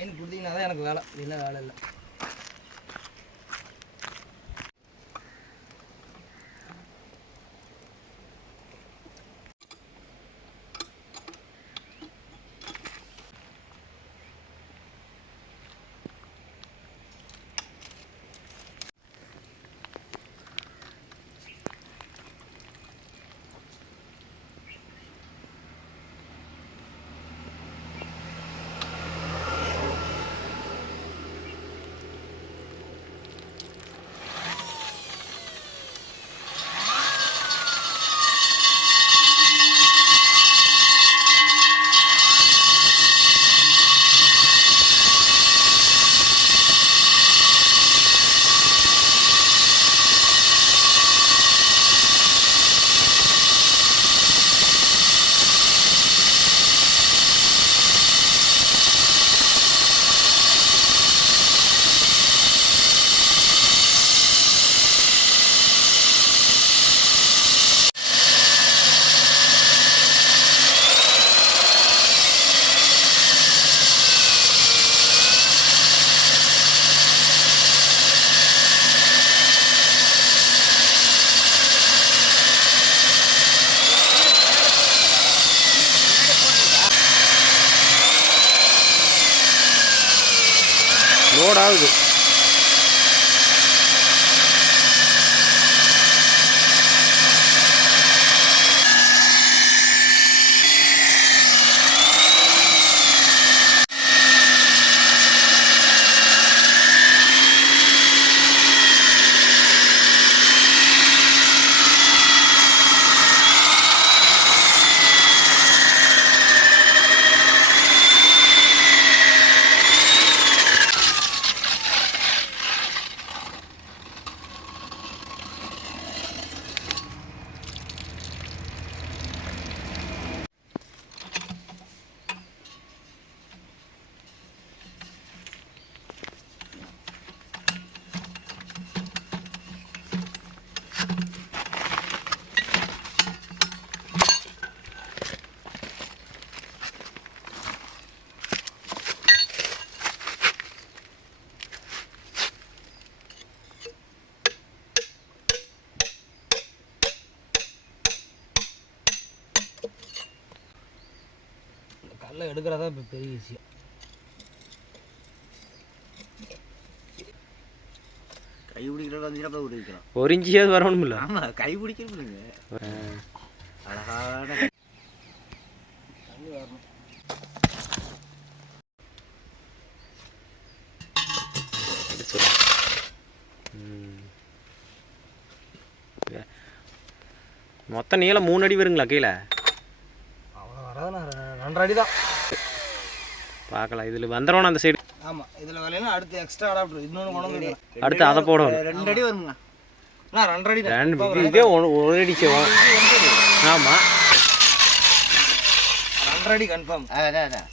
Sign கொடுத்தீங்கன்னா தான் எனக்கு வேலை, இல்லை வேலை இல்லை. லோட் ஆகுது. கல்லை எடுக்கிறதா இப்போ பெரிய விஷயம். கை பிடிக்கிறத வந்து விடுவிக்கலாம். ஒரு இன்ச்சியாவது வரணும் இல்லை? ஆமாம், கை பிடிக்கிறதுங்க அழகான தண்ணி வரணும். மொத்தம் நீளம் 3 அடி வருங்களா கீழே? அவ்வளோ வராதுண்ணா, 2.5 அடி தான். பார்க்கலாம், இதில் வந்துடுவோம் அந்த சைடு. ஆமாம், இதில் வரலைன்னா அடுத்து எக்ஸ்ட்ரா அடாப்டர் இன்னொன்று கொண்டு வந்து அடுத்து அதை போடணும். 2 அடி வருங்க. 2.5 அடி தான். இதே 1 அடி செய்வோம். ஆமாம், 2.5 அடி கன்ஃபார்ம். அதான்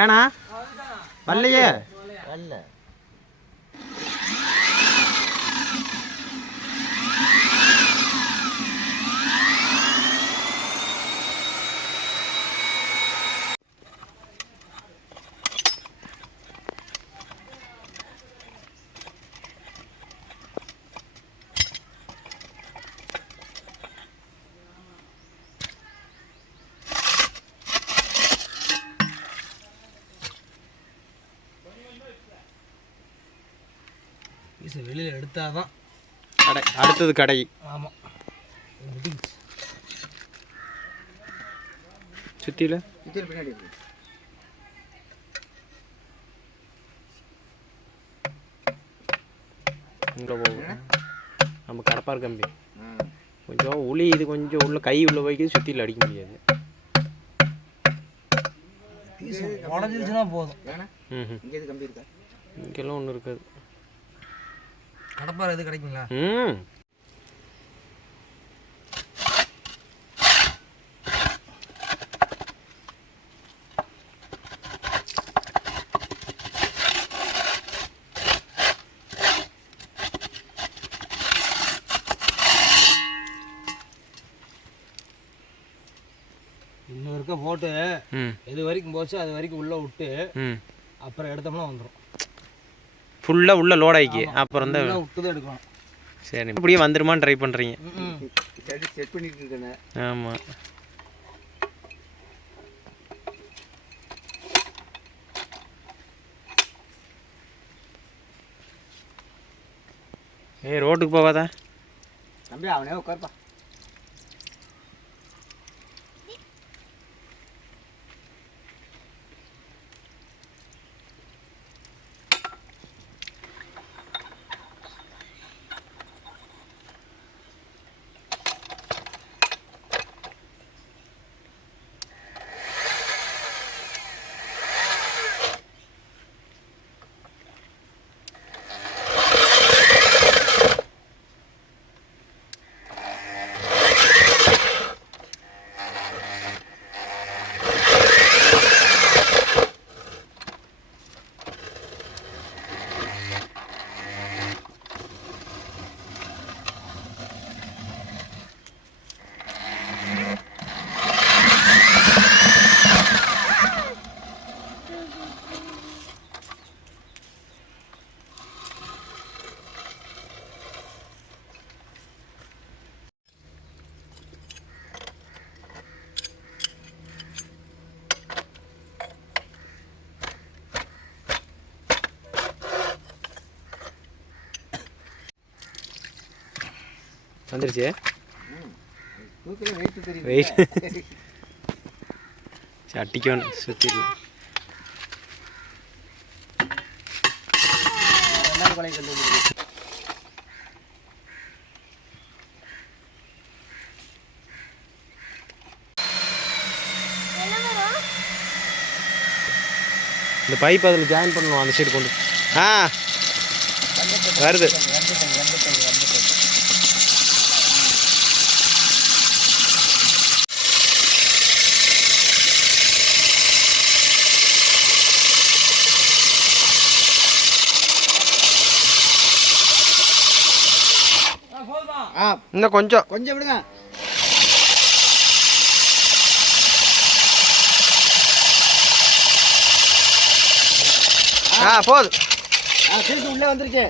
ஏண்ணா வரலையே? வரல. வெளியில் எடுத்தால் தான் கடை, அடுத்தது கடை. ஆமாம், சுற்றியில் பின்னாடி இங்கே போகும் நம்ம கடப்பார் கம்பி. கொஞ்சம் உளி இது கொஞ்சம் உள்ள கை உள்ள வைக்கிறது சுற்றியில் அடிக்க முடியாது. உடஞ்சிருச்சுன்னா போதும். ம் இங்கே எது கம்பி இருக்கா? இங்கெல்லாம் ஒன்றும் இருக்காது. கடப்பாறை எது கிடைக்குங்களா? ம் இன்னும் இருக்க போட்டு ம் எது வரைக்கும் போச்சு அது வரைக்கும் உள்ளே விட்டு ம் அப்புறம் எடுத்தோம்னா வந்துடும். ஃபுல்லாக உள்ள லோட் ஆகிக்கி அப்புறம் தான் விட்டு தான் எடுக்கணும். சரி இப்படியே வந்துருமான்னு ட்ரை பண்ணுறீங்க. செட் பண்ணிட்டு இருக்கேன். ஆமாம். ஏய் ரோட்டுக்கு போவாதா? தம்பி அவனே உட்காருப்பா. வந்துருச்சு. தூக்கில வெயிட் தெரியும். வெயிட் அட்டிக்கணும் சுற்றிடலாம். ரெண்டாவது கொலை கண்டு இந்த பைப் அதில் ஜாயின் பண்ணணும். அந்த சைடு கொண்டு வருது. இன்னும் கொஞ்சம் கொஞ்சம் விடுங்க. போதும். திருப்பி உள்ளே வந்துருச்சு.